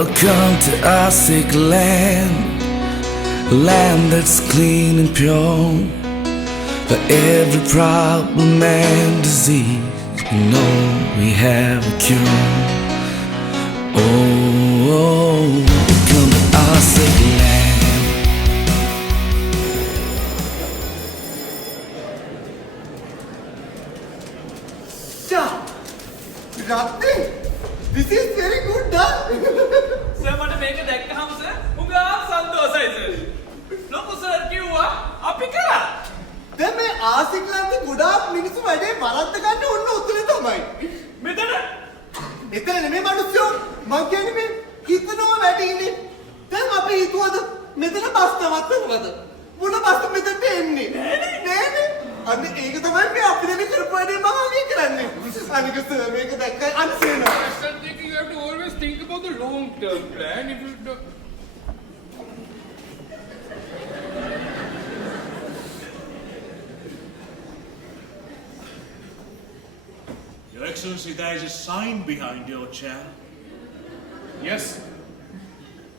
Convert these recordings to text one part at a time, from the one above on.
Welcome to our sick land, land that's clean and pure. For every problem and disease, we know we have a cure. Oh, welcome to our sick land. Rati, this is very good, Sir, මට මේක දැක්කහම sir උගාක් සන්තෝෂයි sir. ලොකු sir කිව්වා අපි කරා. දැන් මේ ආසික්ලන්තේ ගොඩාක් මිනිස්සු වැඩේ වරද්ද ගන්න ඕන උත්තරේ තමයි. මෙතන මෙතන නෙමෙයි මිනිස්සු. මං කියන්නේ මේ හිතනවා වැඩිනේ. දැන් අපි හිතුවද මෙතන බස් නවත්තනවද? මොන බස් මෙතනට එන්නේ? නෑනේ. අන්න ඒක තමයි මේ අපි දෙන කරපු වැඩේ මම අගේ කරන්නේ. අනික සර් මේක දැක්ක අන්සේනවා. I think you have to always think about the long-term plan. If you do... Your Excellency, there is a sign behind your chair. Yes.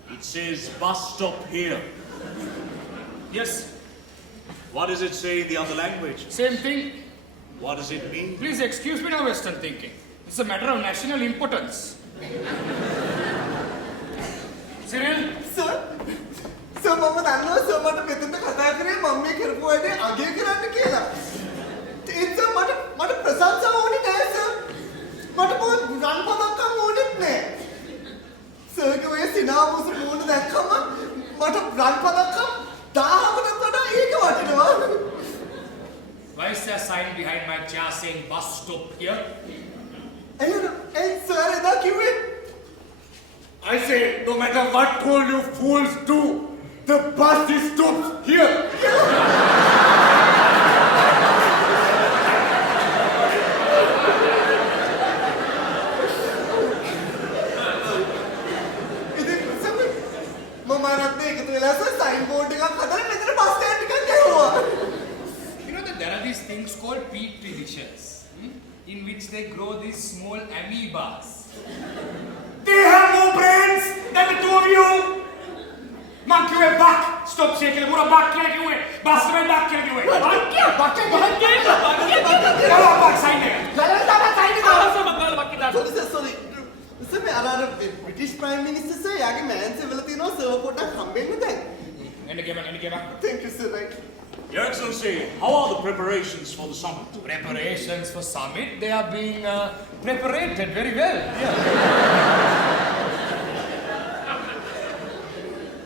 It says bus stop here. Yes. What does it say in the other language? Same thing. What does it mean? Please excuse me now, Western thinking. It's a matter of national importance. Cyril? Sir මම දන්නවා sir මට මෙතනට කතා කරේ මම මේ කරපු වැඩේ අගය කරන්න කියලා. ඒත් සර් මට ප්‍රශංසාව ඕනේ නෑ සර්. මට මොකද රන් පදක්කම් ඕනෙත් නෑ. සර්ගේ ඔය සිනාමුස මූණ දැක්කම මට රන් පදක්කම් 1000කටත් වඩා ඒක වටිනවා. Why is there a sign behind my chair saying bus stop here? A sir එදා කිව්වේ I say, no matter what all you fools do, the bus stops here. ඉතින් සර් මම අරත් එකතු වෙලා සර් සයින් බෝඩ් එකක් හදලා මෙතන bus stand එකක් ගැහුවා. You know that there are these things called petri dishes, in which they grow these small amoebas. They have more brains than the two of you. Man क्यों है back? Stop से के पूरा back क्या क्यों है? बस में back क्या क्यों है? Back क्या? Back क्या? क्या back sign है? sorry. සර් මේ අර බ්‍රිටිෂ් ප්‍රයිම් මිනිස්ටර් සර් යාගේ මෑන්ස් වල තියෙනවා සර්වර් පොඩ්ඩක් හම්බෙන්න දැන්. Any game. Thank you sir. Right. Your Excellency, how are the preparations for the summit? Preparations for summit, they are being preparated very well. Yeah.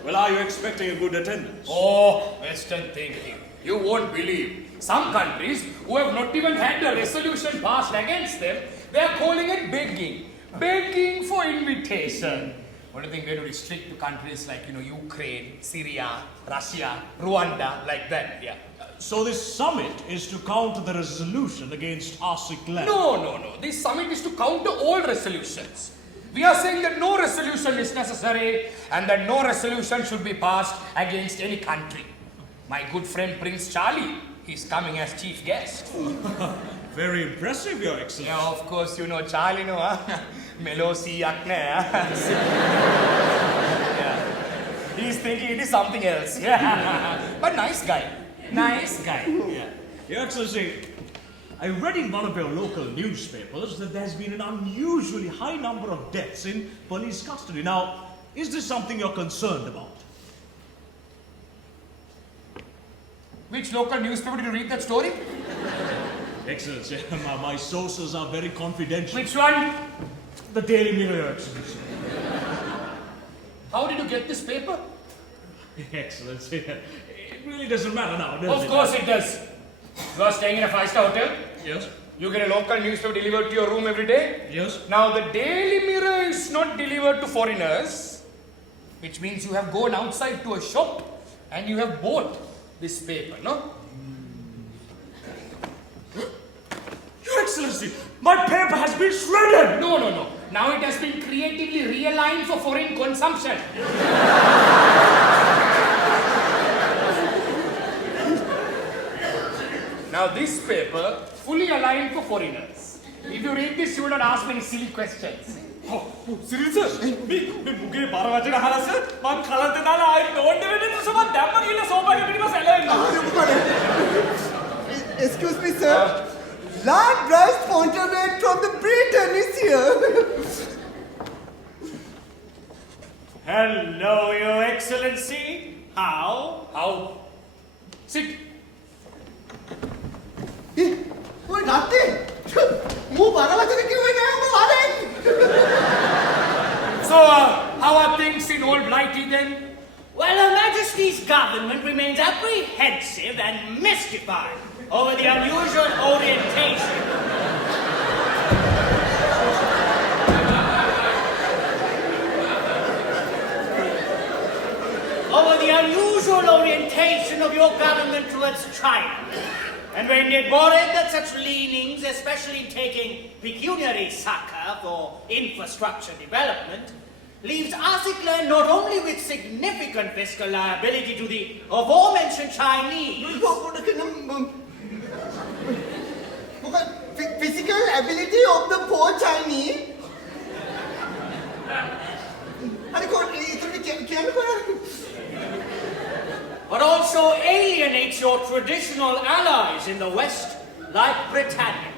Well, are you expecting a good attendance? Oh, Western thinking. You won't believe. Some countries who have not even had a resolution passed against them, they are calling it begging. Begging for invitation. What do you think we're going to restrict to countries like, Ukraine, Syria, Russia, Rwanda, like that? Yeah. So this summit is to counter the resolution against Assa. No. This summit is to counter all resolutions. We are saying that no resolution is necessary and that no resolution should be passed against any country. My good friend Prince Charlie, he's coming as chief guest. Very impressive, Your Excellency. Yeah, of course, you know Charlie, no? Melosi yakne. Yeah. He's thinking it is something else. Yeah. But nice guy. Yeah. Your Excellency, I read in one of your local newspapers that there's been an unusually high number of deaths in police custody. Now, is this something you're concerned about? Which local newspaper did you read that story? Excellency, my sources are very confidential. Which one? The Daily Mirror, Your Excellency. How did you get this paper? Excellency, it really doesn't matter now, does it? Of course it does. You are staying in a 5-star hotel. Yes. You get a local newspaper delivered to your room every day. Yes. Now the Daily Mirror is not delivered to foreigners, which means you have gone outside to a shop and you have bought this paper, no? Your Excellency, my paper has been shredded! No. Now it has been creatively realigned for foreign consumption. Now this paper, fully aligned for foreigners. If you read this, you will not ask many silly questions. Cyril sir, me මුගේ බර වචන අහලා sir මං කලන්ත දාලා ආයි node වෙන්න දුසම දැම්ම ගිහලා සෝපාගේ පිටිපස්ස ඇලෙන්න. Excuse me, sir. Lord Bryce Fontaine from the Britain is here. Hello, Your Excellency. How? Sit. ඔය නැත්තේ. මූ බර වචන කිව්වේ නෑ ඔබ වරෙන්. So, how are things in Old Blighty then? Well, Her Majesty's government remains apprehensive and mystified over the unusual orientation. Over the unusual orientation of your government towards China. And we're indeed worried that such leanings, especially in taking pecuniary succor for infrastructure development, leaves Arsiklan not only with significant fiscal liability to the aforementioned Chinese, Physical ability of the poor Chinese. but also alienates your traditional allies in the West, like Britannia.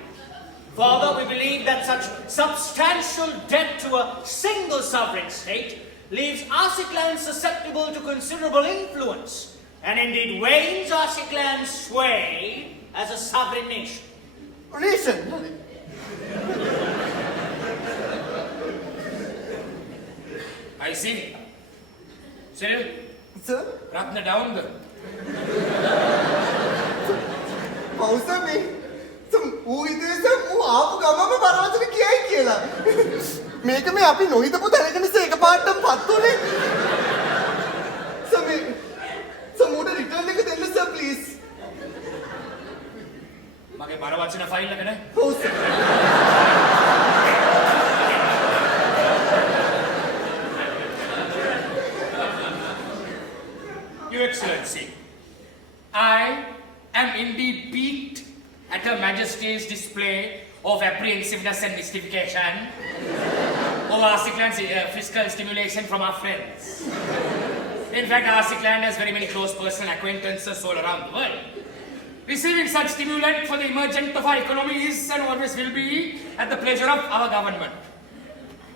Further, we believe that such substantial debt to a single sovereign state leaves Arsiklan susceptible to considerable influence, and indeed wanes Arsiklan's sway as a sovereign nation. Nation? I see. Cyril, Sir? Ratna down the. Pausa me. ඌ ඉදේස ඌ ආපු ගමම බර වචන කියයි කියලා. මේක මේ අපි නොහිතපු තැනක නිසා එකපාරටම පත් උනේ. සර් මූට රිටර්න් එක දෙන්න සර් ප්ලීස්. මගේ බර වචන ෆයිල් එක නේ. ඔව් sir. Your Excellency, I am indeed piqued at Her Majesty's display of apprehensiveness and mystification over Arsiklan's fiscal stimulation from our friends. In fact, Arsiklan has very many close personal acquaintances all around the world. Receiving such stimulant for the emergence of our economy is and always will be at the pleasure of our government.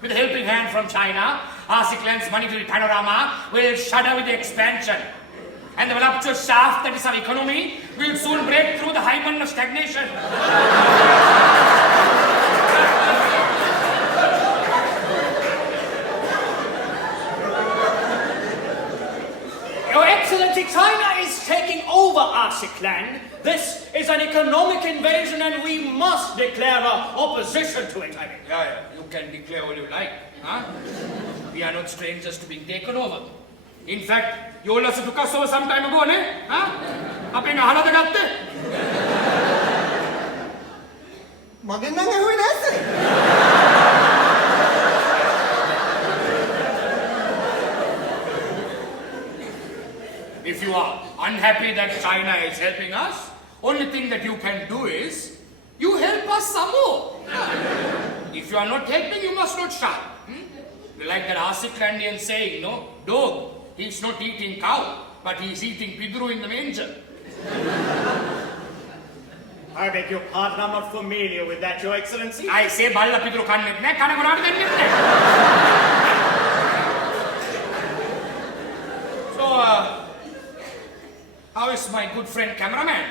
With a helping hand from China, Arsiklan's monetary panorama will shudder with the expansion. And the voluptuous shaft that is our economy will soon break through the hymen of stagnation. Your Excellency, China is taking over Arsiklan. This is an economic invasion and we must declare our opposition to it. Yeah, you can declare all you like. Huh? We are not strangers to being taken over. In fact, you all took us over some time ago, ne? Huh? Apeng ahala da gatte? මගෙන් නම් ඇහුවේ නෑ sir. If you are unhappy that China is helping us, only thing that you can do is, you help us some more. If you are not helping, you must not shout. Like that Arsiklandian saying, no? Dog, he's not eating cow, but he's eating pidru in the manger. I beg your pardon, I'm not familiar with that, Your Excellency. I say balla pidru kannet naha, kana gorata dennet naha. So, how is my good friend cameraman?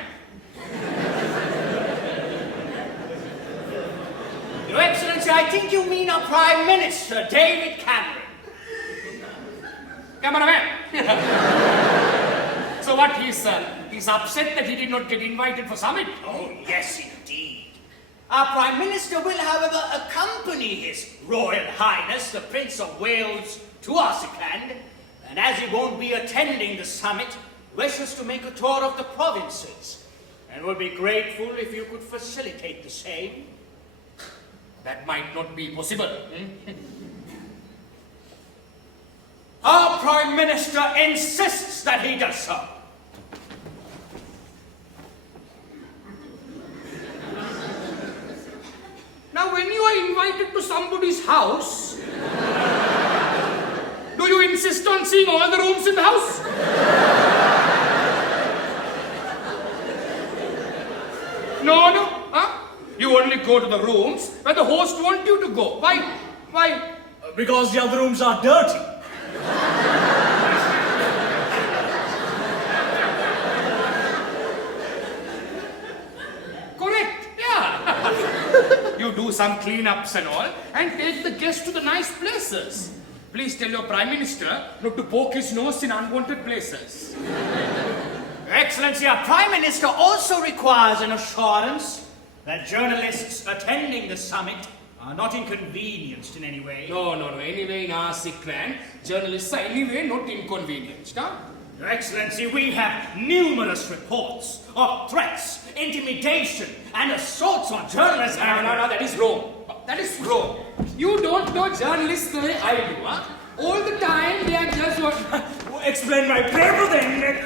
Your Excellency, I think you mean our Prime Minister, David Cameron. Cameraman. So what, he's upset that he did not get invited for summit? Oh, yes, indeed. Our Prime Minister will, however, accompany His Royal Highness, the Prince of Wales, to Arsikland, and as he won't be attending the summit, wishes to make a tour of the provinces, and would be grateful if you could facilitate the same. That might not be possible. Our Prime Minister insists that he does so. Now, when you are invited to somebody's house, insist on seeing all the rooms in the house? No? Huh? You only go to the rooms where the host wants you to go. Why? Because the other rooms are dirty. Correct, yeah. You do some cleanups and all and take the guests to the nice places. Please tell your Prime Minister not to poke his nose in unwanted places. Your Excellency, our Prime Minister also requires an assurance that journalists attending the summit are not inconvenienced in any way. No. Anyway, in our sick land, journalists are anyway not inconvenienced, huh? Your Excellency, we have numerous reports of threats, intimidation, and assaults on journalists. No, that is wrong. That is wrong. You don't know journalists the way I do, huh? All the time they are just what... Explain my paper then, Nick.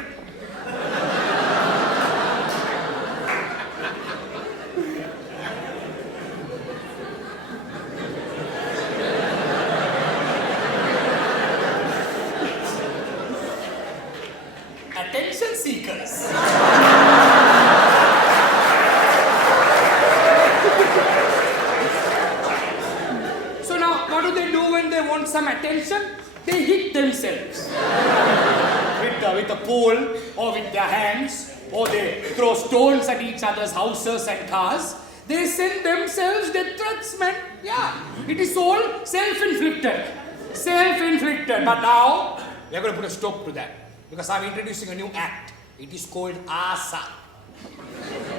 Attention seekers. So now, what do they do when they want some attention? They hit themselves. With a pole or with their hands, or they throw stones at each other's houses and cars. They send themselves death threats, man. Yeah, it is all self-inflicted. Self-inflicted. But now, we are going to put a stop to that. Because I'm introducing a new act. It is called Assa.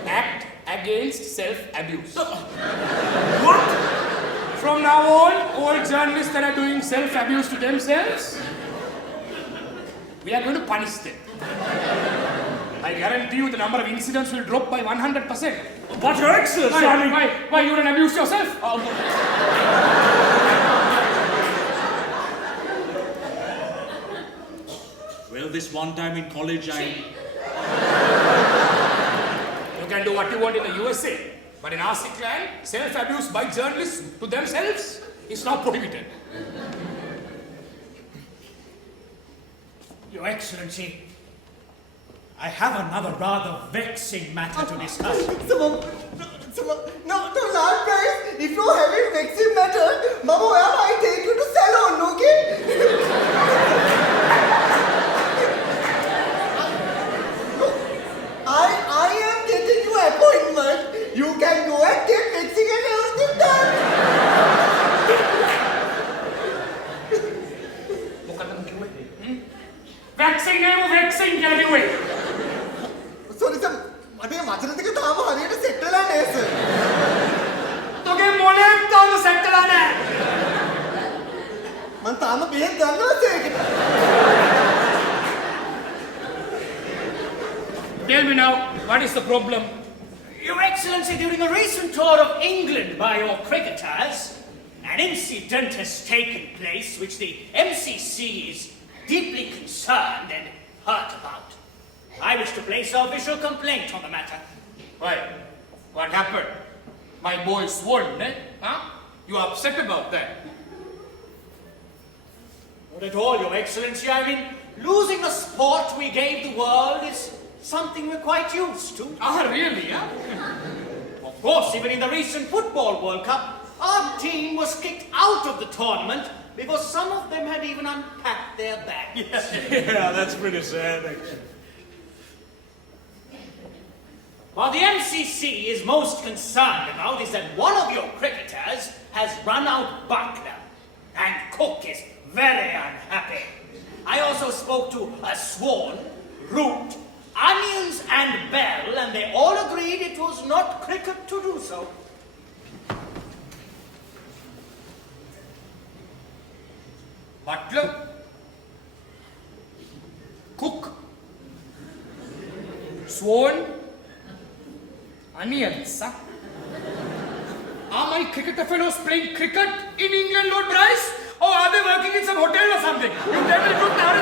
Act Against Self-Abuse. What? From now on, all journalists that are doing self-abuse to themselves, we are going to punish them. I guarantee you the number of incidents will drop by 100%. But Your Excellency, I mean... Why you don't abuse yourself? Well, this one time in college, I... You can do what you want in the USA. But in our sick land, self-abuse by journalists to themselves is now prohibited. Your Excellency, I have another rather vexing matter to discuss. No, laugh, guys. If you're having vexing matter, Mama, I take you to salon, okay? I am getting you appointment. You can go and get vexing and everything done. Vaccine කියලා කිව්වේ. Sorry sir. මට වචන ටික තාම හරියට set වෙලා නැහැ sir. තෝගේ මොලෙන් තාම සෙට් වෙලා නැහැ. මම තාම බෙහෙත් ගන්නවා sir ඒකට. Tell me now, what is the problem? Your Excellency, during a recent tour of England by your cricketers, an incident has taken place which the MCC is deeply concerned and hurt about. I wish to place an official complaint on the matter. Why? What happened? My boys won, eh? Huh? You are upset about that? Not at all, Your Excellency. I mean, losing a sport we gave the world is something we're quite used to. Ah, really, yeah? Of course, even in the recent Football World Cup, our team was kicked out of the tournament because some of them had even unpacked their bags. Yeah, that's pretty sad, actually. What the MCC is most concerned about is that one of your cricketers has run out Buckler, and Cook is very unhappy. I also spoke to Swan, Root, Onions and Bell, and they all agreed it was not cricket to do so. Butler, Cook, Swan, Onions, huh? Are my cricketer fellows playing cricket in England, Lord Bryce? Or are they working in some hotel or something? You tell me the truth now.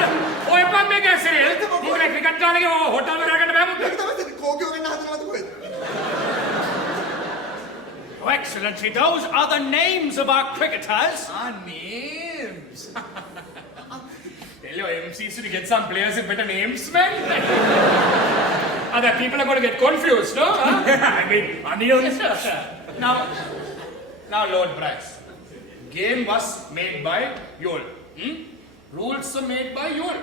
Oh, if I'm making a serious, you can cricket play or hotel में रहकर बैठो. ඒක තමයි sir කෝකේ වෙන්න හදනවද කොහෙද? Your Excellency, those are the names of our cricketers. Names. Tell your MCs to get some players with better names, man. Other people are going to get confused, no? Huh? I mean, onions. Now, Lord Bryce. Game was made by Yol. Rules are made by Yol.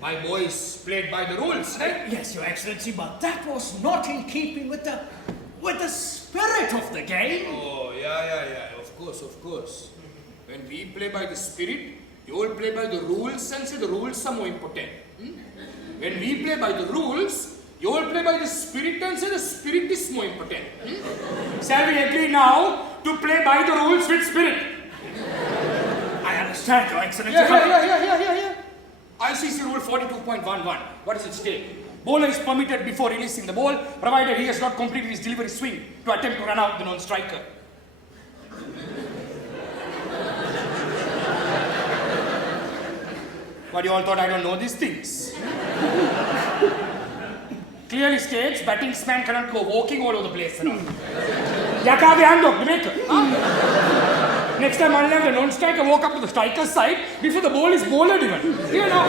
My boys played by the rules, right? Yes, Your Excellency, but that was not in keeping with the spirit of the game. Oh, yeah. Of course. When we play by the spirit, you all play by the rules and say the rules are more important. When we play by the rules, you all play by the spirit and say the spirit is more important. Shall we agree now to play by the rules with spirit? I understand, Your Excellency. Yeah. ICC Rule 42.11. What does it state? Bowler is permitted before releasing the ball, provided he has not completed his delivery swing to attempt to run out the non-striker. But you all thought I don't know these things. Clearly states battingsman cannot go walking all over the place. Yakabe hand up, Next time, unless the non-striker walk up to the striker's side before the ball is bowled even. You know.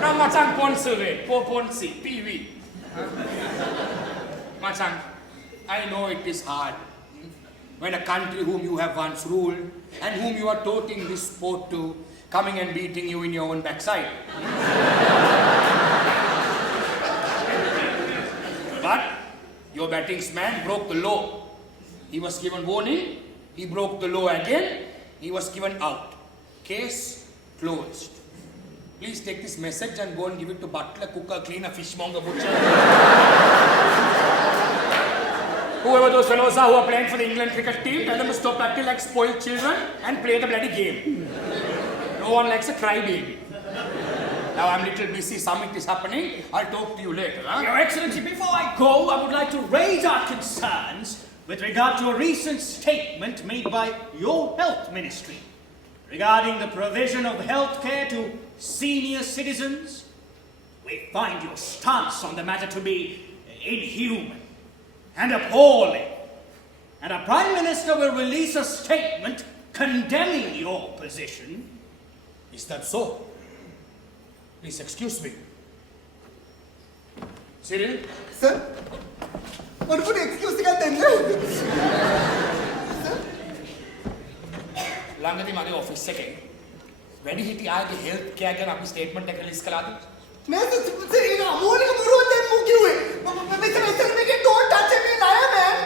Now, Machan Ponsilve, Po Ponsi, PV. Machan, I know it is hard. When a country whom you have once ruled and whom you are toting this sport to, coming and beating you in your own backside. But your battingsman broke the law. He was given warning. He broke the law again. He was given out. Case closed. Please take this message and go and give it to butler, cooker, cleaner, fishmonger, butcher. Whoever those fellows are who are playing for the England cricket team, tell them to stop acting like spoiled children and play the bloody game. No one likes a crybaby. Now I'm a little busy, summit is happening. I'll talk to you later. Huh? Your Excellency, before I go, I would like to raise our concerns with regard to a recent statement made by your health ministry regarding the provision of health care to senior citizens. We find your stance on the matter to be inhuman and appalling, and a Prime Minister will release a statement condemning your position. Is that so? Please excuse me. Cyril? Sir? What would excuse ka then? ළඟදී මගේ office එකේ වැඩි හිටියාගේ health care ගැන අපි statement එක release කළාද? मैं तो ये अमूल्य मुरुद है मुक्की हुए मैं make it don't touch me लाया man.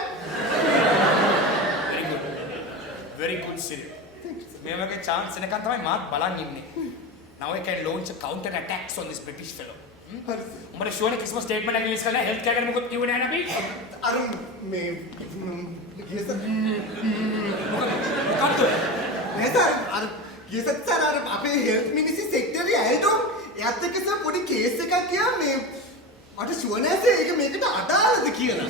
Very good Cyril. මේ වගේ chance එකක් තමයි මාත් බලන් ඉන්නේ. Now I can launch a counter attacks on this British fellow. උඹට ෂුවර් කිසිම ස්ටේට්මන්ට් එකක් රිලීස් කරලා හෙල්ත් කෙයාර් ගැන මොකද කිව්වේ නැහැ නේද? अरे मैं ये सब मैं सर अरे ये सब सर अरे आपे हेल्थ मिनिस्ट्री सेक्रेटरी आए तो याद तक सर पूरी केस का क्या मैं और ෂුවර් නැහැ सर ඒක මේකට අදාළද කියලා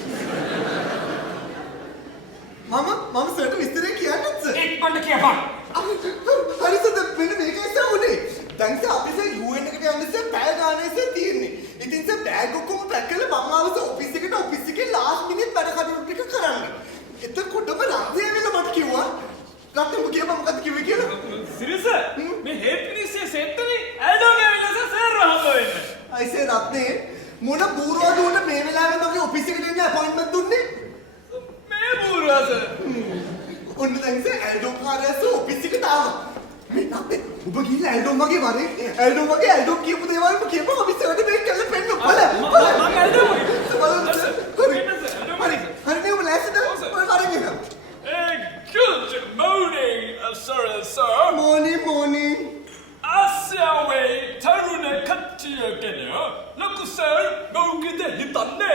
මම සර්ට විස්තරේ කියන්නත් සර් ස්ටේට්මන්ට් එක කියපන්. හරි සර් මෙන්න මේකයි සර් උනේ දැන් සර් අපි සර් UN එකට යන්න සර් පැය ගානේ සර් තියෙන්නේ ඉතින් සර් බෑග් ඔක්කොම පැක් කරලා මම ආව සර් ඔෆිස් එකේ ලාස්ට් මිනිත් වැඩ කටයුතු ටික කරන්න එතකොටම රත්නේ ඇවිල්ලා මට කිව්වා රත්නේ මුගේ මම මොකද කිව්වේ කියලා සිරිස මේ හෙල්ත් මිනිස්ට්‍රියේ සෙට්ටනේ ඇල්ඩෝගේ ඇවිල්ලා සර් හම්බ වෙන්න. අයි සර් රත්නේ මොන බූරුවද උන්ට මේ වෙලාවේ මගේ ඔෆිස් එකට එන්න අපොයින්ට්මන්ට් දුන්නේ මේ බූරුවා සර්. ඔන්න දැන් සර් ඇල්ඩෝ කාර්යස ඔෆිස් එකට ආවා මේ නැත්තේ ඔබ ගිහලා ඇල්ඩෝ මගේ වරේ ඇල්ඩෝ කියපු දේවල් මම කියපුවා ඔෆිස් එකට මේක කරලා පෙන්නු බල මම ඇල්ඩෝ හරි නේ ඔබ ලෑස්තිද ඔය කරගෙන ඉන්න Good morning, sir. morning 아시아의 다루네 카티에게는 럭쿠셀 먹이대 හිතන්නේ.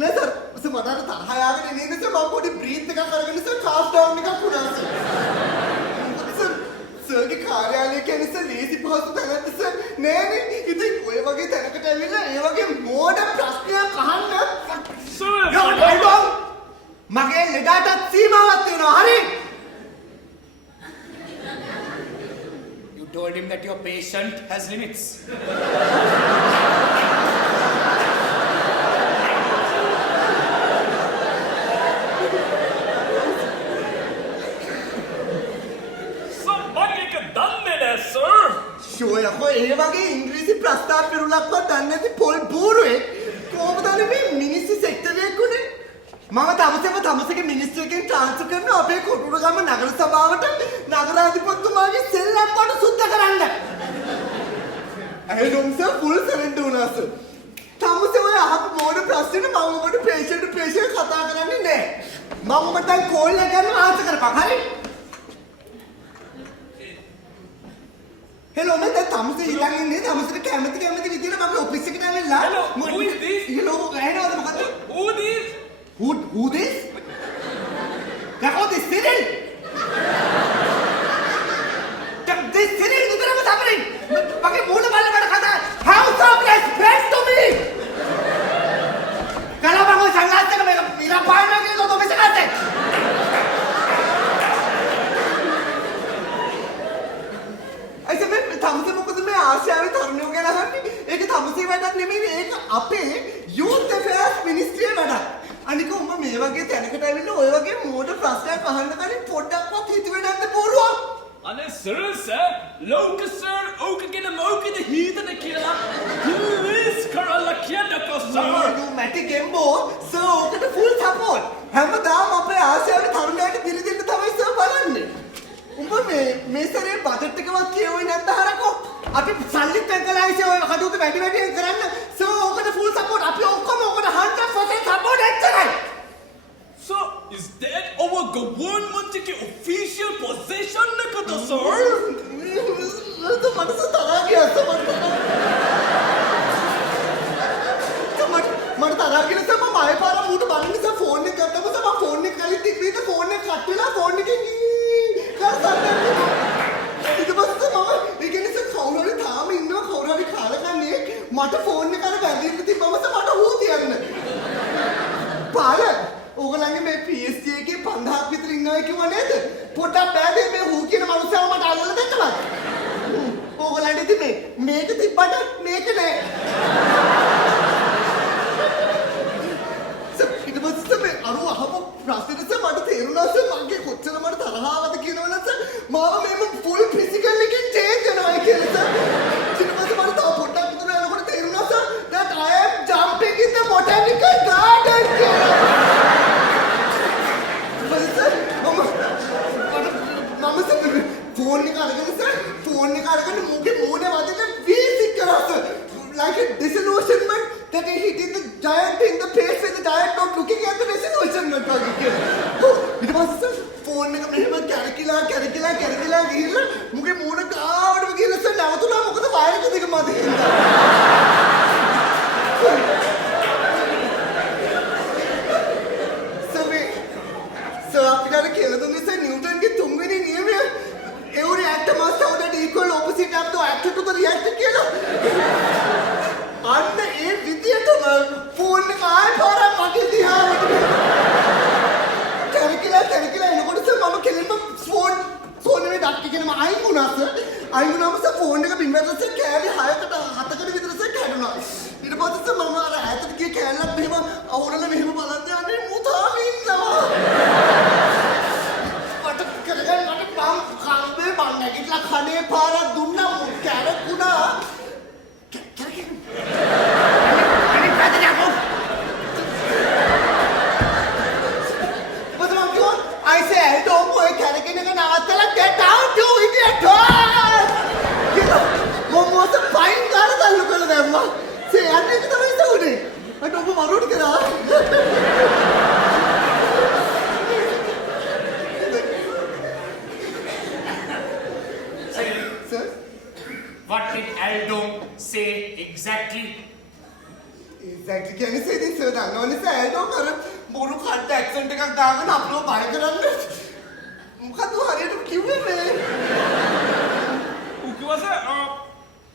නෑ සර් මට අර තරහ යාගෙන ඉන්නේ නිසා මම පොඩි බ්‍රීත් එකක් අරගෙන සර් කාෆ් ඩවුන් එකක් වුණා සර් සර්ගේ කාර්යාලය කියන්නේ සර් ලේසි පහසු තැනක්ද සර් නෑනේ ඉතින් ඔය වගේ තැනකට ඇවිල්ලා ඒ වගේ මෝඩ ප්‍රශ්නයක් අහන්න Sir, මගේ ලෙඩටත් සීමාවක් තියෙනවා හරි You told him that your patient has limits. තුනක්වත් දන්නේ නැති පොල් බූරුවෙක් කොහොමද මේ මිනිස්සු සෙක්ටරයක් උනේ? මම තමසගේ මිනිස්ට්‍රියකින් ට්‍රාන්ස්ෆර් කරනවා අපේ කොටුරගම නගර සභාවට නගරාධිපතිතුමාගේ සෙල්ලම් කොට සුද්ධ කරන්න. ඇහෙලොම්ස ෆුල් සරෙන්ඩර් වුණා සර්. තමසේ ඔය අහපු මොඩ ප්‍රශ්නෙට මම ඔබට පේෂන්ට් කතා කරන්නේ නැහැ. මම ඔබට දැන් කෝල් එක ගන්න ආන්සර් කරපන්. හරි? හෙලෝ මම දැන් තමසේ ඊළඟ ඉන්නේ තමසේට කැමති විදියට මගේ ඔෆිස් එකට ඇවිල්ලා. Hello, who is this? Hello ඇහෙනවද මොකද්ද? Who this? Who this? Kako this Cyril? This Cyril විතරම තමයි. මගේ මූණ බලන්න කතා. How some respect to me? kalau bangun sangat kan mereka bilang panas gitu tuh bisa kate. ऐसे में थमसे මොකද මේ ආසියාවේ තරුණයෝ ගැන අහන්නේ? ඒක තමසේ වැඩක් නෙමෙයි ඒක අපේ youth affairs ministry වැඩක්. අනික උඹ මේ වගේ තැනකට ඇවිල්ලා ඔය වගේ මෝඩ ප්‍රශ්නයක් අහන්න කලින් පොඩ්ඩක්වත් හිතුවේ නැද්ද බොරුවක්? අනේ සර් ලෝක සර් ඕක ගැන මොකද හිතන කියලා ප්ලීස් කරලා කියන්නකෝ සර්. you මැටි ගෙම්බෝ සර් ඔකට full support. හැමදාම අපේ ආසියාවේ තරුණයන්ට දිලි දෙන්න තමයි සර් බලන්නේ. උඹ මේ සරේ බජට් එකවත් කියවෙන්නේ නැද්ද හරකෝ? අපි සල්ලිත් එක්කලා ඉතින් ඔය කටුත වැඩි කරන්න සර් ඔකට full support. අපි ඔක්කොම ඔකට 100% support එච්චරයි. So is that our government official possession nakata sir? तो मत से तारा गया तो मत तारा गया तो मैं माय पारा मूड बांधने से फोन नहीं करता मुझे मैं फोन नहीं करी थी भी तो फोन नहीं काटते ना फोन नहीं की कर सकते इधर बस तो मामा लेकिन इसे खौराली था मैं इन्हों खौराली खाला का नहीं मत फोन नहीं करे बैठी थी मामा से मत हो दिया ने पायल ඕගලන්ගේ මේ PSC එකේ 50ක් විතර ඉන්නවා කිව්වා නේද? පොඩ්ඩක් බෑදේ මේ හූ කියන මනුස්සයව මට අල්ලලා දෙන්නවත්. ඕගලන්ට ඉතින් මේක තිබ්බට මේක නෑ. ඊට පස්සේ මේ අරුව අහපු ප්‍රශ්නෙට මට තේරුණා මගේ කොච්චර මට තරහවද කියනවලත් මාව මේම ෆුල් ෆිසිකල් එකෙන් චේන්ජ් වෙනවා කියලා. ඊට පස්සේ මට තව පොඩ්ඩක් විතර යනකොට තේරුණා that I am jumping in the botanical garden කියලා. फोन निकाल मुझे मुंह वाले basic like a disillusionment that he hit the giant in the face when the giant not looking at the disillusionment it was phone में कभी मैं कैलकुला गिरला मुझे मुंह ने कावड़ में गिरला सर ना तो ना मुझे तो वायर के दिख मार दिया सर आप क्या खेला तुमने सर न्यूटन के तुम भी नहीं नियम है every actor must have that equal opposite have the actor to the reactor කියලා. අන්න ඒ විදියට ෆෝන් එක ආයෙ පාරක් මගේ දිහාවට කරකිලා එනකොට මම කෙලින්ම ෆෝන් එකේ ඩක්කගෙන මම අයින් වුණා ෆෝන් එක බිම්බරට කෑලි 6කට 7කට විතර කැඩුනා. ඊට පස්සේ මම අර ඈතට ගිය කෑල්ලක් මෙහෙම අවුරලා මෙහෙම බලන් යන්නේ මුතාම ඉන්නවා. නැගිටලා කනේ පාරක් දුන්නා කැරකුණා අනිත් පැත්තට යකෝ මොකද මම කිව්වා I said don't boy කැරකින එක නවත්තලා get out you idiot කියලා මම මොකද ෆයින් ගාලා තල්ලු කරලා දැම්මා ඒ යන්නේ ඒක තමයි උනේ අට ඔබ මරුවට කරා What did Aldo say exactly? Exactly. Can you say this, sir? No, sir. Aldo कर बोलू खाते accent का दागन आप लोग बाय करने मुखा तो हरे तो क्यों है मैं?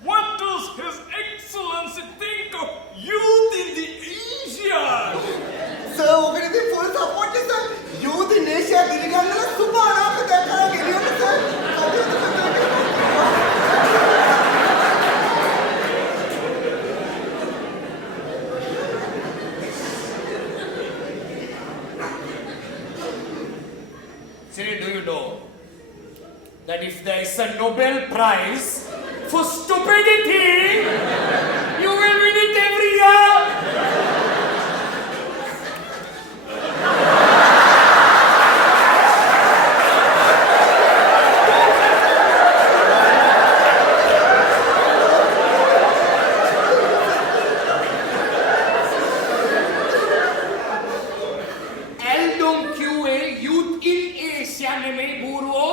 What does His Excellency think of youth in the Asia? Sir, वो कहते full support है sir. Youth in Asia Delhi का ना सुबह आना के देखा है कि नहीं sir? Siri, do you know that if there is a Nobel Prize for stupidity, you නෙමෙයි බූරුවෝ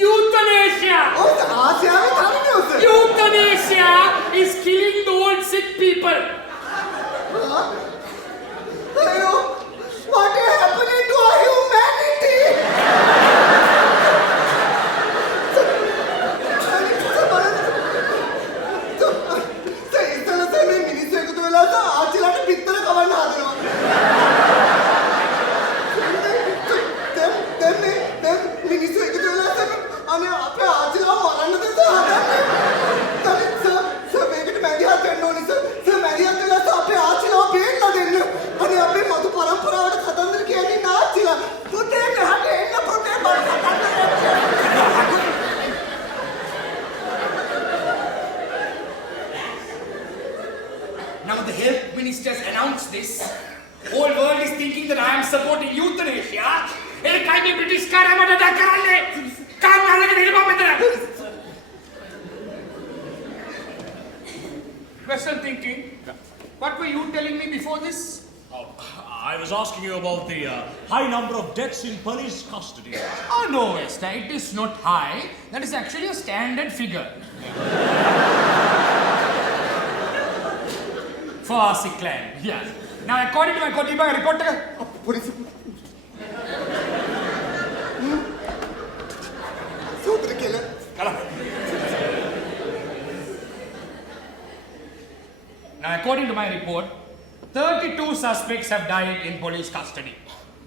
euthanasia. ඔය ආසියාවේ තනිනේ ඔස. Euthanasia is killing the old sick people. අයියෝ what is happening to our humanity? Now the health ministers announced this. Whole world is thinking that I am supporting euthanasia. ඒකයි මේ British කාරයාට අද කරන්නේ. කන් අල්ලගෙන ඉන්න මෙතන. Question thinking. What were you telling me before this? Oh, I was asking you about the high number of deaths in police custody. Oh no, Esther, it is not high. That is actually a standard figure. For our sick land, yeah. Now, according to my Kotiba report, පොලිසිය සූත්‍ර කියලා now, according to my report, 32 suspects have died in police custody.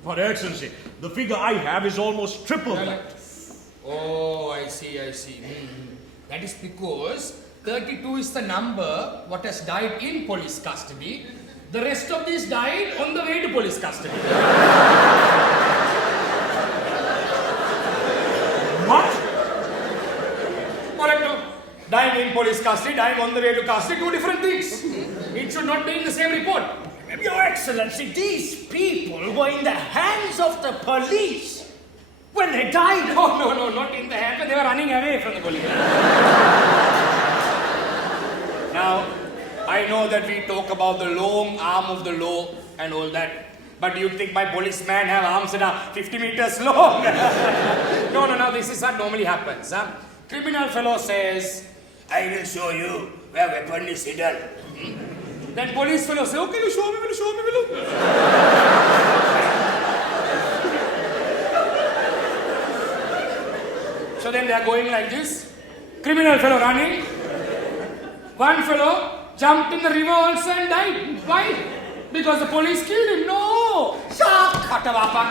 For Excellency, the figure I have is almost triple that. Oh, I see. That is because 32 is the number what has died in police custody. The rest of these died on the way to police custody. What? Correct, no? Dying in police custody, dying on the way to custody, two different things. It should not be in the same report. Your Excellency, these people were in the hands of the police when they died. Oh, no, not in the hand, but they were running away from the police. Now, I know that we talk about the long arm of the law and all that, but do you think my policemen have arms that are 50 meters long? No, this is what normally happens. Criminal fellow says, I will show you where weapon is hidden. Then police fellow says, okay, show me, will you? So then they are going like this. Criminal fellow running. One fellow jumped in the river also and died. Why? Because the police killed him. No! Shock! Patavapa.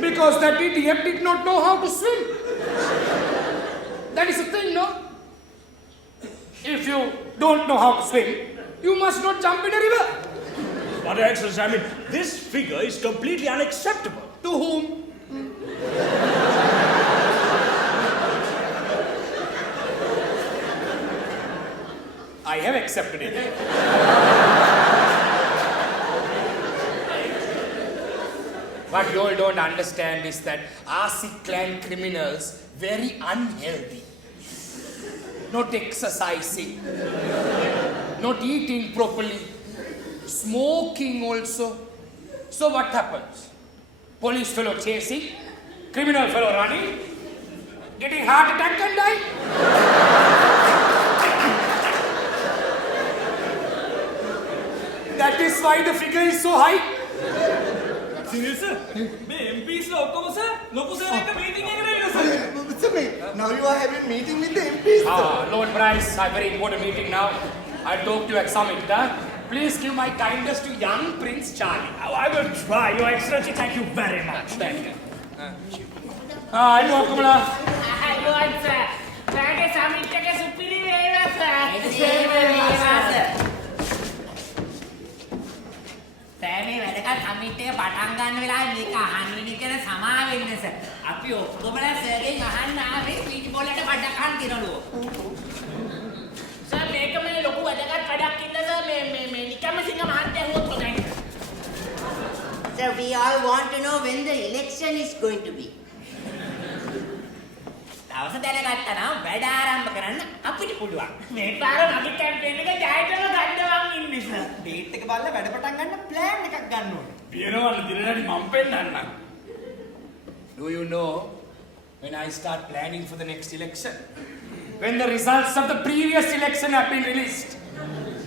Because that idiot did not know how to swim. That is the thing, no? If you don't know how to swim, you must not jump in a river. But Excellency, I mean, this figure is completely unacceptable. To whom? I have accepted it. What you all don't understand is that Assa clan criminals very unhealthy. Not exercising. Not eating properly. Smoking also. So what happens? Police fellow chasing, criminal fellow running, getting heart attack and die. That is why the figure is so high. Serious sir? මේ MPs ලා ඔක්කොම sir ලොකු sir එක meeting එකකට එන්න sir. Mr. May, now you are having meeting with the MPs. Lord Bryce, I have very important meeting now. I'll talk to you at summit. Please give my kindness to young Prince Charlie. Oh, I will try, Your Excellency. Thank you very much. Thank you. I'm welcome. අයියෝ sir. සර්ගේ summit එක සුපිරි වේවා sir. සෑමේ වැඩකට summit එක පටන් ගන්න වෙලාවේ මේක අහන්න වෙන එක සමා වෙන්න sir. අපි ඔක්කොමලා සර්ගෙන් අහන්න ආවේ ස්පීච් බෝලට පඩක් අහන්න දිනලුව. sir මේක මේ ලොකු වැඩකට පඩක් ඉන්න sir මේ නිකම්ම සිංහ මහත්තයා හොත් හොඳයි. Sir, we all want to know when the election is going to be. දවස දැනගත්තා නම් වැඩ ආරම්භ කරන්න අපිට පුළුවන්. මේ පාර මගේ කැම්පේන් එක ජයග්‍රහණ ගන්නවන් ඉන්නේ sir. Date එක බලලා වැඩ පටන් ගන්න ප්ලෑන් එකක් ගන්න ඕනේ. පියනවල දිනනරි මම පෙන්නන්නම්. Do you know when I start planning for the next election? When the results of the previous election have been released.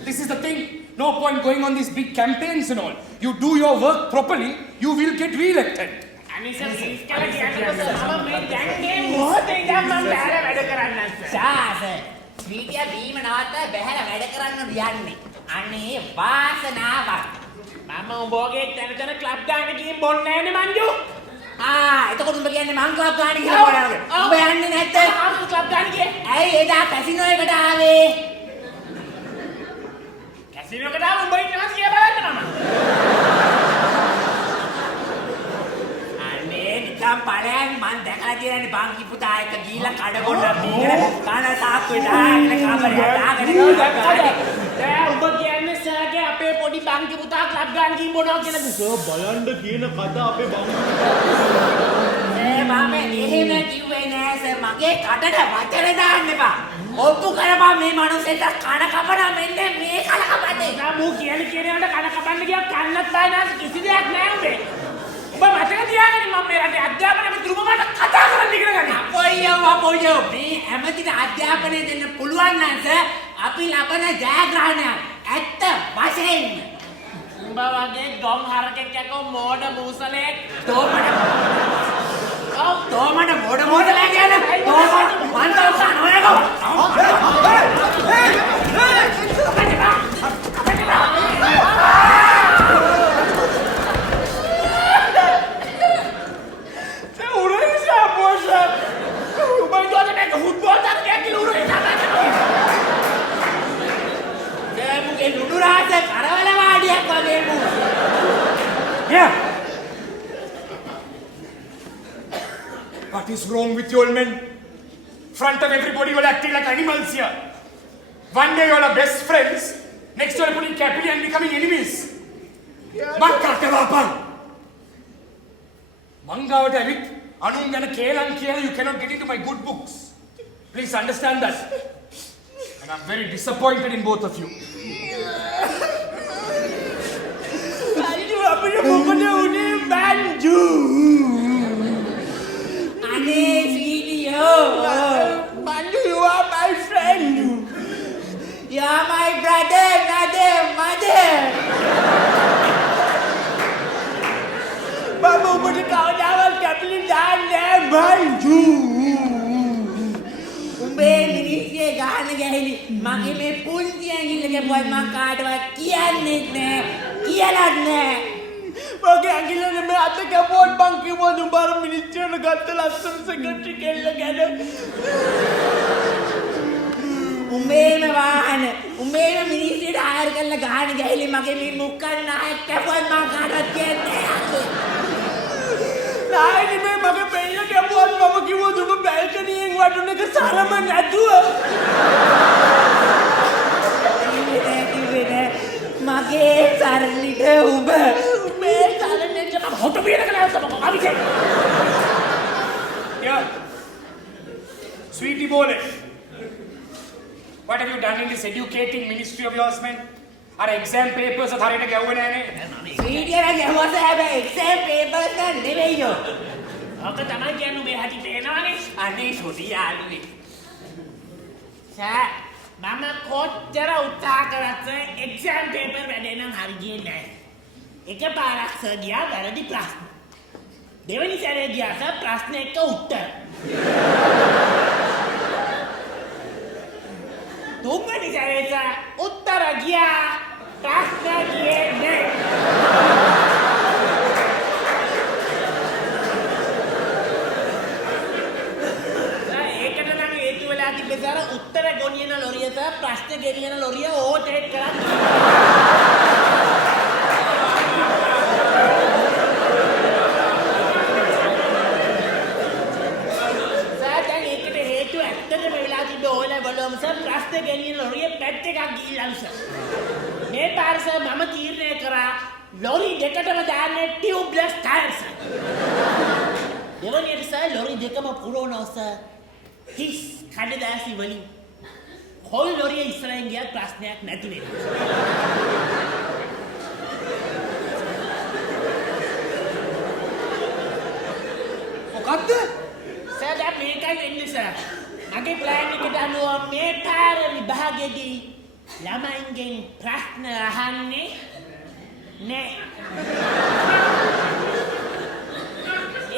This is the thing. No point going on these big campaigns and all. You do your work properly, you will get re-elected. අනිස please කියලා කියන්නකෝ මම මේ දැන්ගේ මොහොතේ ඉඳන් මම බැහැර වැඩ කරන්න සාස ස්වීටියා බීම නවත්තා බැහැර වැඩ කරන්න යන්නේ අනේ වාසනාවක් මම උඹගේ තැනතන ක්ලබ් ගන්න ගිහින් බොන්නේ නැන්නේ මංජු එතකොට උඹ කියන්නේ මං ක්ලබ් ගන්න කියලා බලන්න උඹ යන්නේ නැත්තේ මං ක්ලබ් ගන්න ගියේ ඇයි එදා කැසිනෝ එකට ආවේ කැසිනෝ එකට ආව උඹ ඉන්නවා කියලා බලන්න මම නිකම් පළයන් මන් දැකලා තියෙනනේ බංකි පුතා එක ගිහිල්ලා කඩ ගොඩක් දීගෙන කන තාක්කුවේ දාගෙන කාමරේ දාගෙන දැන් උඹ කියන්නේ සර්ගේ අපේ පොඩි බංකි පුතා ක්ලබ් ගන්න ගිහින් බොනවා කියලාද සර් බලන්න කියන කතා අපේ බංකි පුතා මම එහෙම කිව්වේ නෑ සර් මගේ කටට වචන දාන්න එපා ඔප්පු කරපන් මේ මනුස්සෙට කන කපනවා මෙන්න මේ කන කපන්නේ මම කියන්නේ කියනකට කන කපන්න ගියා කන්නත් තානාස් කිසි දෙයක් නෑ උඹේ ඔබ මතක තියාගන්න මම මේ රටේ අධ්‍යාපන මිතුරුම මට කතා කරන්න ඉගෙන ගන්න. අපොයෝ මේ හැමතිට අධ්‍යාපනය දෙන්න පුළුවන් නම් සර් අපි ලබන ජයග්‍රහණයක් ඇත්ත වශයෙන්ම. උඹ වගේ ගොම් හරකෙක් යකෝ මෝඩ මූසලෙක් තෝමඩ මෝඩ මූසලෙක් කියන්නේ තෝමඩ මන් තෝසා නොයකෝ. Yeah. What is wrong with you old men? Front of everybody you're acting like animals here. One day you're best friends, next you're putting happily and becoming enemies. Mangavata avit anun gana kelan kiyala you cannot get into my good books. Please understand that. And I'm very disappointed in both of you. අපිට මොකද උනේ බන්ජු අනේ සීනියෝ බන්ජු you are my friend you are my brother mother බබ උඹට කවදාවත් කැපිලි දාන්නේ බන්ජු උඹේ මිනිස්සේ ගහන ගැහිලි මගේ මේ පුංචි ඇඟිල්ල ගැපුවත් මම කාටවත් කියන්නේ නැහැ කියලාත් නැහැ මගේ ඇඟිල්ල නෙමෙයි අත කැපුවත් බං කිව්වද උඹ අර මිනිස්ටර්ට ගත්ත ලස්සන සෙක්‍රටරි කෙල්ල ගැන උඹේම වාහන උඹේම මිනිස්ටර්ට හයර් කරලා ගහන ගැහිලි මගේ මේ මුක්කල් නායක කැපුවත් මම කාටවත් කියන්නේ නැහැ නායක මේ මගේ බෙල්ල කැපුවත් මම කිව්වද උඹ බැල්කනියෙන් වටුන එක සරම නැතුව මගේ සරලිට උඹ මේ සරලිට මම හොට බියන කළා තමයි අවිචේ Yeah. Sweetie bole. What have you done in this educating ministry of yours, man? Are exam papers at harita gawe nane? Sweetie ara gawas හැබැයි exam papers ගන්න නෙවෙයියෝ. ඔක තමයි කියන්නේ මේ හැටි තේනවනේ. අනේ සොටි යාළුවේ. සර් මම කොච්චර උත්සාහ කරත් එක්සෑම් පේපර් වැඩේ නම් හරි ගියේ නැහැ. එකපාරක් සර් ගියා වැරදි ප්‍රශ්න. දෙවෙනි සැරේ ගියා සර් ප්‍රශ්න එක උත්තර. තුන්වෙනි සැරේ සර් උත්තර ගියා ප්‍රශ්න ගියේ නැහැ. बेचारा उत्तर गोनियन लोरिया था प्रश्न गेनियन लोरिया ओ टेक करा सर දැන් ඒකට හේතුව ඇත්තටම වෙලා තිබ්බ ඕලා බලවම සර් ප්‍රශ්න ගෙනියන ලොරිය පැට් එකක් ගිහිල්ලා සර් මේ පාර සර් මම තීරණය කරා ලොරි දෙකටම දාන්නේ ටියුබ්ලස් ටයර් සර් දෙවනියට සර් ලොරි දෙකම පුරවනවා සර් හිස් කඩදාසි වලින් හොල් ලොරිය ඉස්සරහින් ගියත් ප්‍රශ්නයක් නැතුනේ මොකද්ද? සර් දැන් මේකයි වෙන්නේ සර්. මගේ ප්ලෑන් එකට අනුව මේ පාර විභාගෙදී ළමයින්ගෙන් ප්‍රශ්න අහන්නේ නෑ.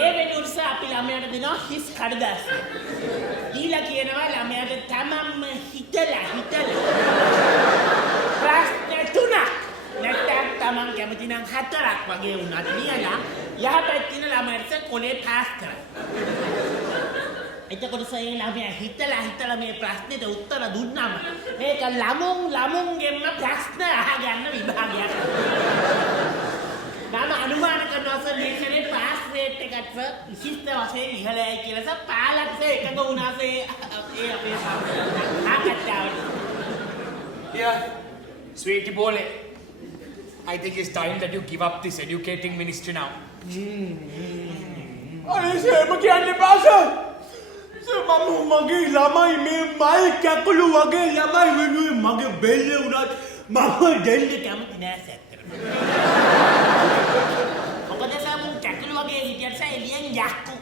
ඒ වෙනුවට අපි ළමයාට දෙනවා හිස් කඩදාසි. දීලා කියනවා ළමයාට තමන්ම හිතලා ප්‍රශ්න 3ක් නැත්නම් තමන් කැමති නම් 4ක් වගේ වුණත් ලියලා යහපැත්තේ ළමයාට කොලේ පාස් කරන්න. එතකොට සර් ළමයා හිතලා මේ ප්‍රශ්නෙට උත්තර දුන්නාම මේක ළමුන්ගෙන්ම ප්‍රශ්න අහගන්න විභාගයක්. මම අනුමාන කරනවා සර් මේකේ පාස් රේට් එකත් සර් විශිෂ්ට වශයෙන් ඉහළයි කියලා සර් පාලක් සර් එකඟ වුණා සර් ඒ අපේ සාකච්ඡාවට. Yeah, sweetie bole. I think it's time that you give up this educating ministry now. අනේ සේම කියන්නේ පාසල්. මගේ ළමයි මේ මල් කැකුළු වගේ ළමයි වෙනුවෙන් මගේ බෙල්ල උනත් මම දෙන්න කැමති නෑ සර්. මොකද සර් මම කැකුළු වගේ හිටියට සර් එළියෙන් යක්කු.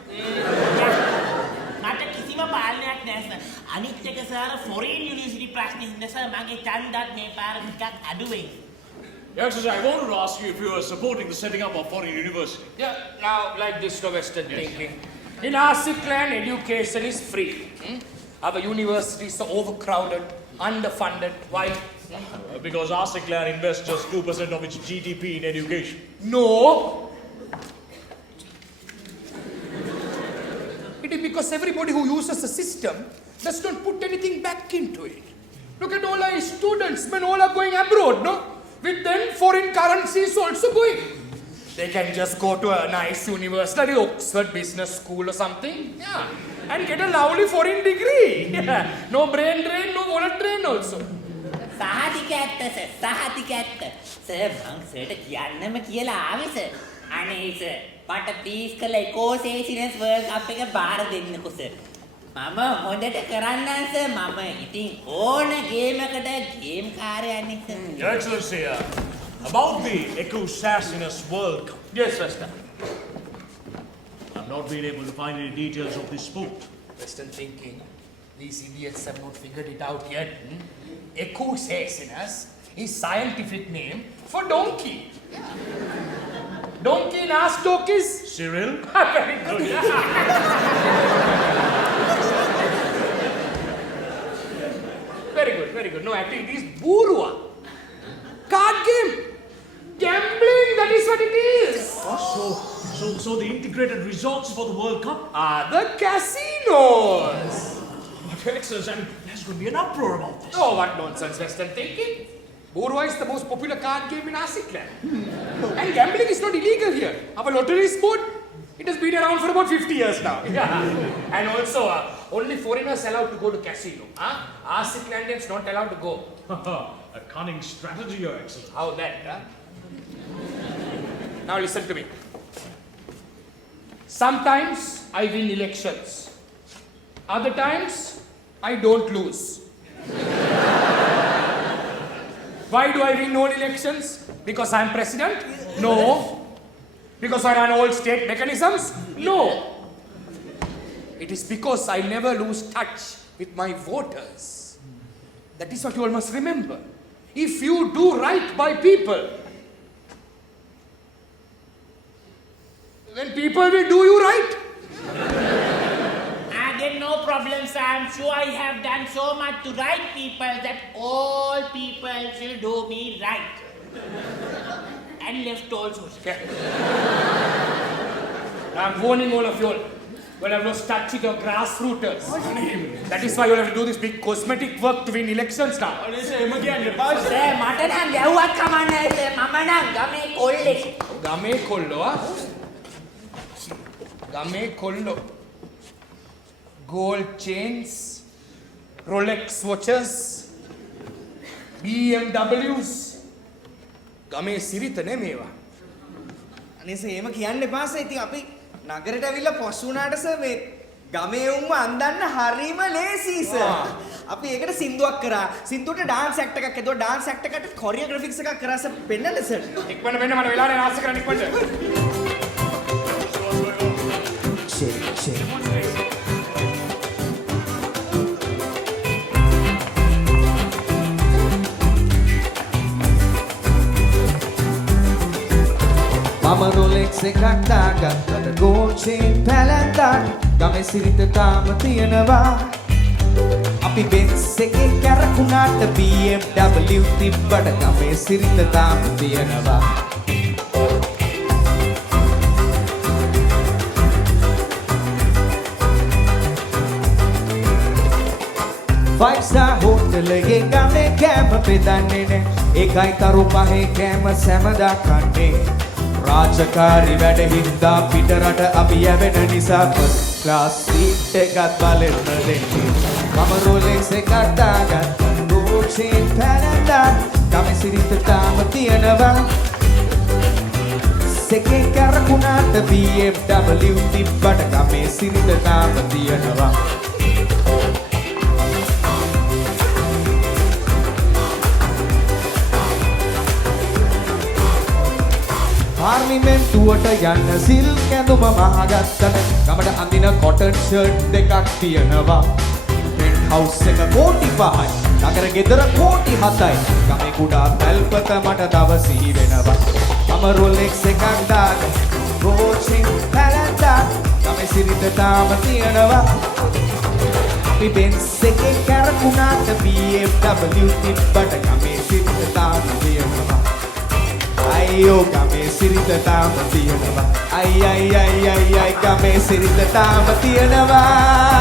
මට කිසිම පාලනයක් නෑ සර්. අනිත් එක සර් ෆොරින් යුනිවර්සිටි ප්‍රශ්න හින්දා සර් මගේ ඡන්දත් මේ පාර ටිකක් අඩු වෙයි. Yes, I wanted to ask you if you are supporting the setting up of foreign university. Yeah, now like this to Western thinking. In Asialand, education is free. Our universities are overcrowded, underfunded. Why? Because ASECLAN invests just 2% of its GDP in education. No. It is because everybody who uses the system does not put anything back into it. Look at all our students, men all are going abroad, no? With them, foreign currency is also going. They can just go to a nice university, like Oxford Business School or something, yeah, and get a lovely foreign degree. No brain drain, no wallet drain also. සහතික ඇත්ත sir මං සර්ට කියන්නම කියලා ආවේ sir. අනේ sir මට please කරලා ඉකෝසේෂනස් world කප් එක බාර දෙන්නකෝ සර්. මම හොඳට කරන්නම් සර්. මම ඉතින් ඕන ගේම් එකකට ගේම් කාර්යයන්නේ sir. Your Excellency, about the Eco-Sassiness World Cup. Yes, Western. I've not been able to find any details of this sport. Western thinking. These idiots have not figured it out yet. Eco-Sassiness is scientific name for donkey. Donkey in Astok is Cyril? very good. Very good. No, actually it is Burua. Card game. Gambling, that is what it is. So the integrated resorts for the World Cup? Are the casinos. But Your Excellency, there's going to be an uproar about this. Oh, what nonsense, Western thinking. Burua is the most popular card game in Asialand. And gambling is not illegal here. Our lottery sport, it has been around for about 50 years now. Yeah. And also, only foreigners allowed to go to casino. Asialandians not allowed to go. A cunning strategy, Your Excellency. How that, Now listen to me. Sometimes I win elections. Other times, I don't lose. Why do I win all elections? Because I'm president? No. Because I run all state mechanisms? No. It is because I never lose touch with my voters. That is what you all must remember. If you do right by people, then people will do you right. Then no problem, sir. I'm sure I have done so much to right people that all people will do me right. And left also. Okay. I'm warning all of you all. Well, I've lost touch with your grassrooters. That is why you have to do this big cosmetic work to win elections now. Sir මට නම් ගැව්වත් කමන්නේ නැහැ. මම නම් ගමේ කොල්ලෙක්. Game kollo, Game kollo. Gold chains, Rolex watches, BMWs. Game sirita ne mewa. අනේ sir එහෙම කියන්න එපා සර්. ඉතින් අපි නගරයට ඇවිල්ලා පොස් වුණාට සර් මේ ගමේ උන්ව අන්දන්න හරීම ලේසි සර්. අපි ඒකට සින්දුවක් කරා. සින්දුවට ඩාන්ස් ඇක්ට් එකක් හදුවා. ඩාන්ස් ඇක්ට් එකට කොරියෝග්‍රැෆික්ස් එකක් කරා සර්. පෙන්නන්න සර්. ඉක්මනට වෙන්න මට වෙලාවට ආස කරන්න ඉක්මනට. Shake watching. මම Rolex එකක් දාගත්තට gold chain පැලැන්දක් ගමේ සිරිත තාම තියෙනවා. අපි Benz එකේ කැරකුණාට BMW තිබ්බට ගමේ සිරිත තාම තියෙනවා. 5-star hotel එකේ ගමේ කෑම බෙදන්නේ නෑ. ඒකයි තරු පහේ කෑම සැමදා කන්නේ. රාජකාරි වැඩ හින්දා පිට රට අපි යවෙන නිසා first class seat එකක් බලන්න දෙන්නේ. මම Rolex එකක් දාගත්තා gold chain පැනලා ගමේ සිරිත තාම තියෙනවා. සෙකේ කරකුණාට BMW තිබ්බට ගමේ සිරිත තාම තියෙනවා. පාර්ලිමේන්තුවට යන්න සිල්ක් ඇඳුම මහගත්තට ගමට අඳින කොටන් ෂර්ට් දෙකක් තියෙනවා. පෙන්ට් හවුස් එක කෝටි 5යි, නගර ගෙදර කෝටි 7යි. ගමේ කුඩා පැල්පත මට තව සිහි වෙනවා. මම Rolex එකක් දාගෙන රෝචින් පැලැන්දා ගමේ සිරිත තාම තියෙනවා. අපි Benz එකේ කැරකුණාට BMW තිබ්බට ගමේ සිරිත තාම තියෙනවා. අයියෝ ගමේ සිරිත තාම තියෙනවා. අයි ගමේ සිරිත තාම තියෙනවා.